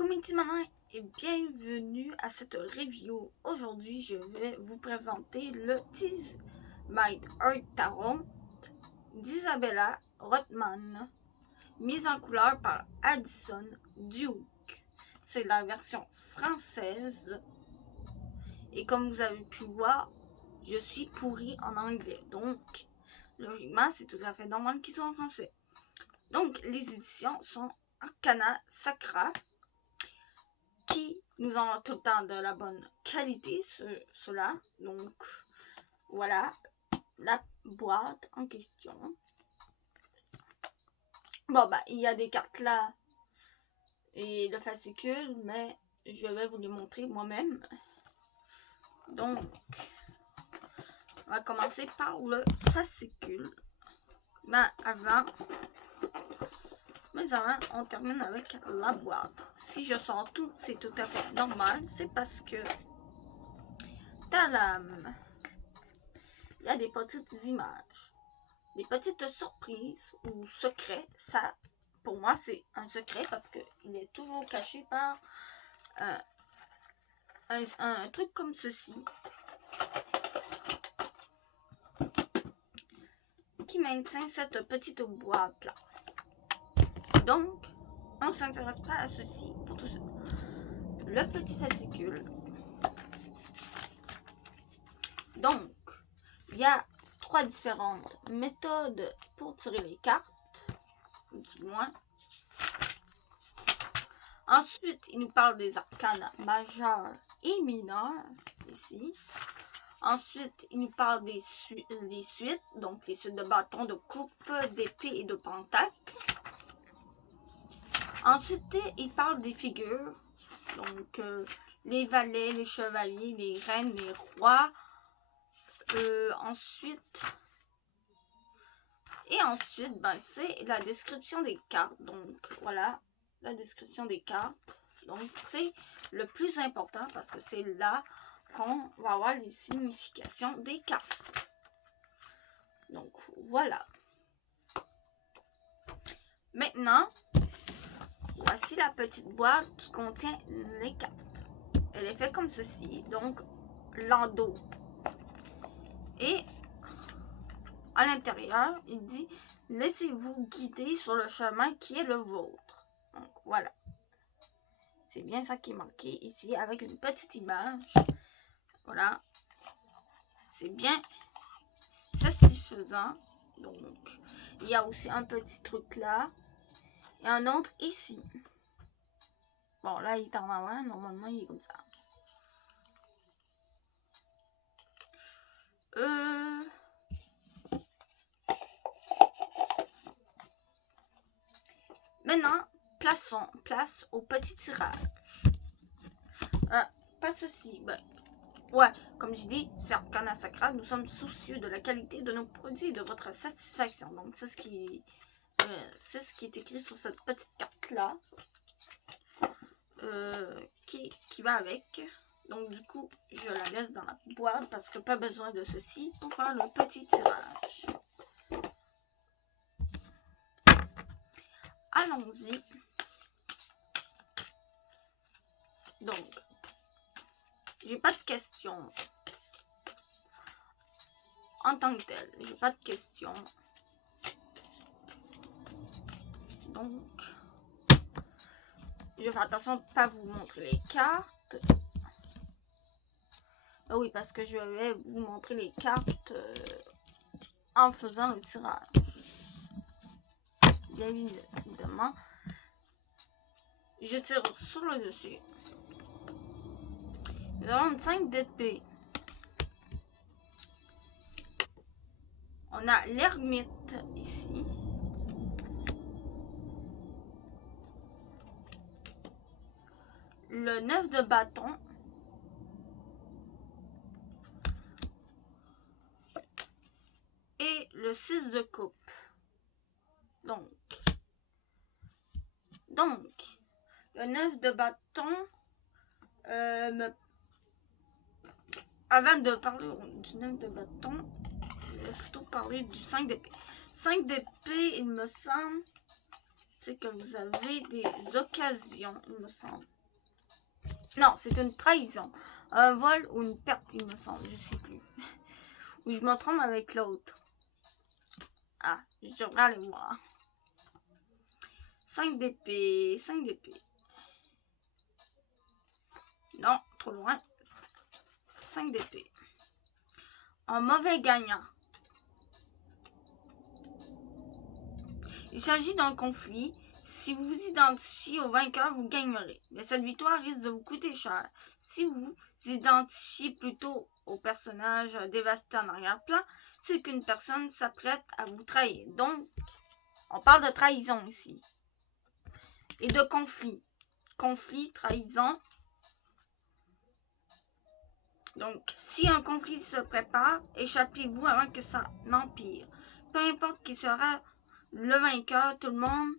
Maintenant et bienvenue à cette review. Aujourd'hui, je vais vous présenter le Tis My Heart Tarot d'Isabella Rothman, mise en couleur par Addison Duke. C'est la version française. Et comme vous avez pu voir, je suis pourrie en anglais. Donc, logiquement, c'est tout à fait normal qu'ils soient en français. Donc, les éditions sont Arcana Sacra, qui nous ont tout le temps de la bonne qualité, cela. Donc, voilà la boîte en question. Bon, il y a des cartes là et le fascicule, mais je vais vous les montrer moi-même. Donc, on va commencer par le fascicule. Mais avant, on termine avec la boîte. Si je sors tout, c'est tout à fait normal. C'est parce que tadam, il y a des petites images, des petites surprises ou secrets. Ça, pour moi, c'est un secret parce qu'il est toujours caché par un truc comme ceci qui maintient cette petite boîte là. Donc, on ne s'intéresse pas à ceci pour tout ça. Le petit fascicule. Donc, il y a 3 différentes méthodes pour tirer les cartes, du moins. Ensuite, il nous parle des arcanes majeurs et mineurs, ici. Ensuite, il nous parle des suites, donc les suites de bâtons, de coupe, d'épée et de pentacle. Ensuite, il parle des figures, donc les valets, les chevaliers, les reines, les rois. Ensuite, c'est la description des cartes. Donc, voilà, la description des cartes. Donc, c'est le plus important parce que c'est là qu'on va avoir les significations des cartes. Donc, voilà. Maintenant, voici la petite boîte qui contient les cartes. Elle est faite comme ceci. Donc, l'endos. Et à l'intérieur, il dit « Laissez-vous guider sur le chemin qui est le vôtre. » Donc, voilà. C'est bien ça qui est marqué ici, avec une petite image. Voilà. C'est bien satisfaisant. Donc, il y a aussi un petit truc là. Et un autre ici. Bon, là, il est en avant. Normalement, il est comme ça. Maintenant, place au petit tirage. Pas ceci. Ouais, comme je dis, c'est Arcana Sacra. Nous sommes soucieux de la qualité de nos produits et de votre satisfaction. Donc, c'est ce qui est écrit sur cette petite carte-là. Qui va avec. Donc, du coup, je la laisse dans la boîte parce que pas besoin de ceci pour faire le petit tirage. Allons-y. Donc, j'ai pas de questions en tant que telle. J'ai pas de questions. Donc, je fais attention de ne pas vous montrer les cartes. Oui, parce que je vais vous montrer les cartes en faisant le tirage. Bien évidemment. Je tire sur le dessus. Nous avons une 5 d'épée. On a l'ermite ici. Le 9 de bâton. Et le 6 de coupe. Donc le 9 de bâton, avant de parler du 9 de bâton, je vais plutôt parler du 5 d'épée. 5 d'épée, il me semble c'est que vous avez des occasions, il me semble. Non, c'est une trahison. Un vol ou une perte, il me semble, je sais plus. Ou je me trompe avec l'autre. Ah, je devrais aller voir. 5 d'épée, 5 d'épée. Non, trop loin. 5 d'épée. Un mauvais gagnant. Il s'agit d'un conflit. Si vous vous identifiez au vainqueur, vous gagnerez. Mais cette victoire risque de vous coûter cher. Si vous vous identifiez plutôt au personnage dévasté en arrière-plan, c'est qu'une personne s'apprête à vous trahir. Donc, on parle de trahison ici. Et de conflit. Conflit, trahison. Donc, si un conflit se prépare, échappez-vous avant que ça n'empire. Peu importe qui sera le vainqueur, tout le monde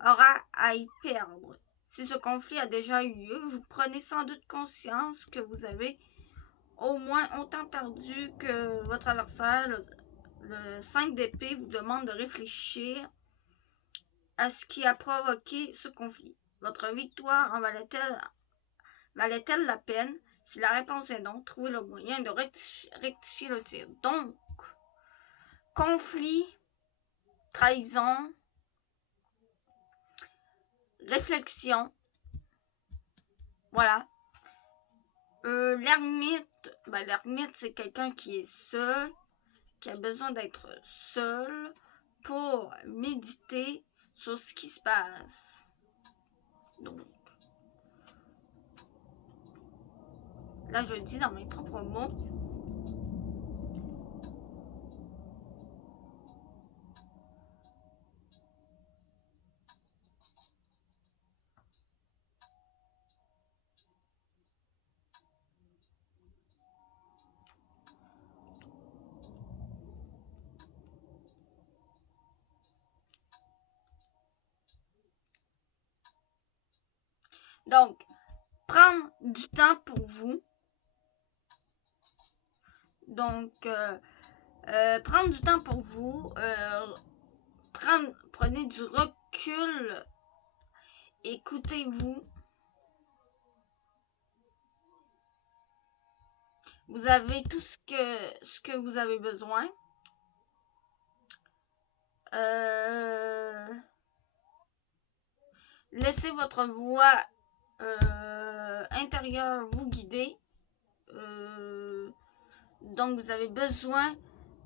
aura à y perdre. Si ce conflit a déjà eu lieu, vous prenez sans doute conscience que vous avez au moins autant perdu que votre adversaire. Le 5 d'épée vous demande de réfléchir à ce qui a provoqué ce conflit. Votre victoire en valait-elle la peine? Si la réponse est non, trouvez le moyen de rectifier le tir. Donc, conflit, trahison, réflexion. Voilà. L'ermite, c'est quelqu'un qui est seul, qui a besoin d'être seul pour méditer sur ce qui se passe. Donc, là, je le dis dans mes propres mots. Donc, prendre du temps pour vous. Donc, prendre du temps pour vous. Prenez du recul. Écoutez-vous. Vous avez tout ce que vous avez besoin. Laissez votre voix intérieure vous guider. Donc, vous avez besoin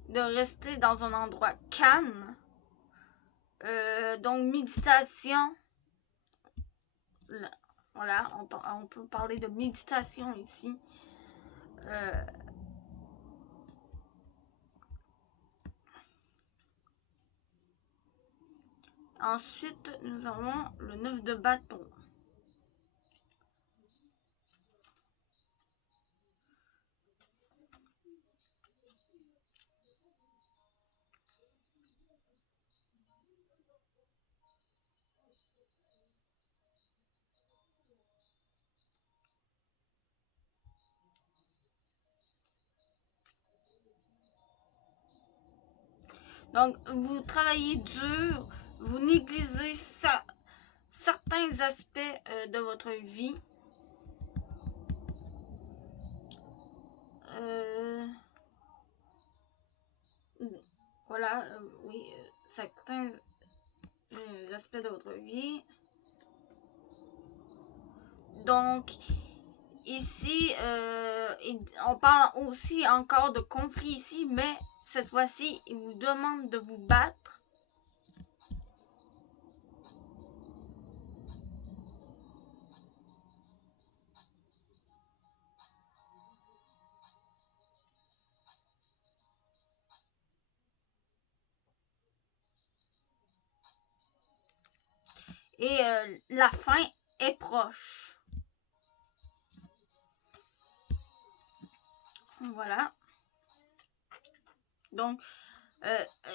de rester dans un endroit calme. Donc, méditation. Voilà, on peut parler de méditation ici. Ensuite, nous avons le 9 de bâton. Donc, vous travaillez dur, vous négligez certains aspects de votre vie. Voilà, oui, certains aspects de votre vie. Donc, ici, on parle aussi encore de conflit ici, mais cette fois-ci, il vous demande de vous battre. Et la fin est proche. Voilà. Donc,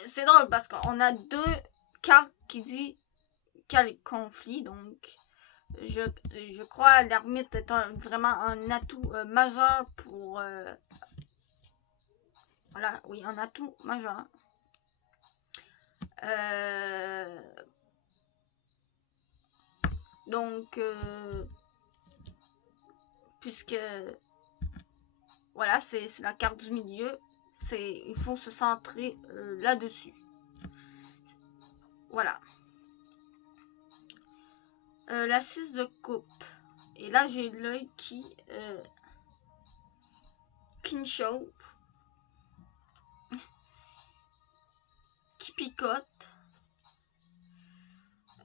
c'est drôle parce qu'on a deux cartes qui disent qu'il y a les conflits. Donc, je crois que l'ermite est vraiment un atout majeur pour... voilà, oui, un atout majeur. Donc, puisque, voilà, c'est la carte du milieu, il faut se centrer là-dessus. Voilà. La 6 de coupe. Et là, j'ai l'œil qui me chauffe, qui picote.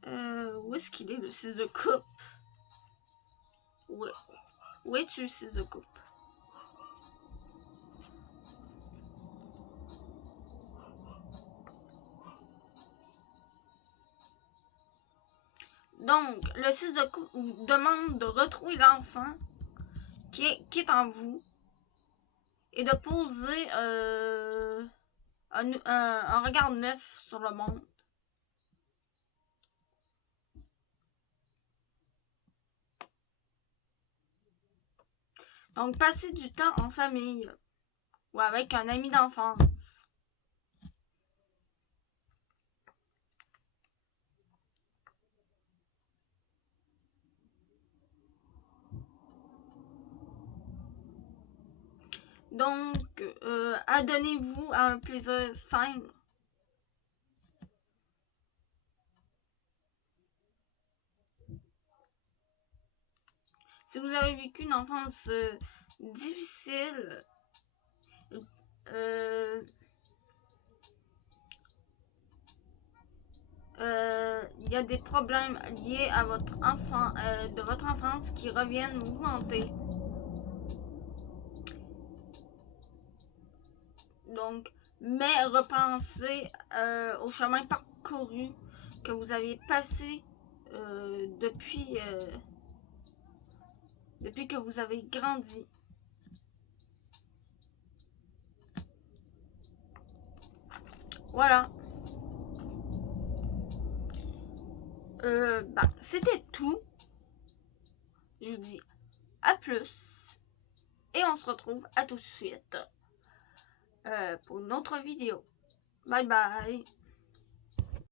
Où est-ce qu'il est, le 6 de coupe? Ouais. Où es-tu, 6 de coupe? Donc, le 6 de coupe vous demande de retrouver l'enfant qui est en vous et de poser un regard neuf sur le monde. Donc, passer du temps en famille ou avec un ami d'enfance. Donc, adonnez-vous à un plaisir simple. Si vous avez vécu une enfance difficile, il y a des problèmes liés à votre de votre enfance qui reviennent vous hanter. Donc, mais repensez au chemin parcouru que vous avez passé depuis que vous avez grandi. Voilà. C'était tout. Je vous dis à plus. Et on se retrouve à tout de suite pour une autre vidéo. Bye bye.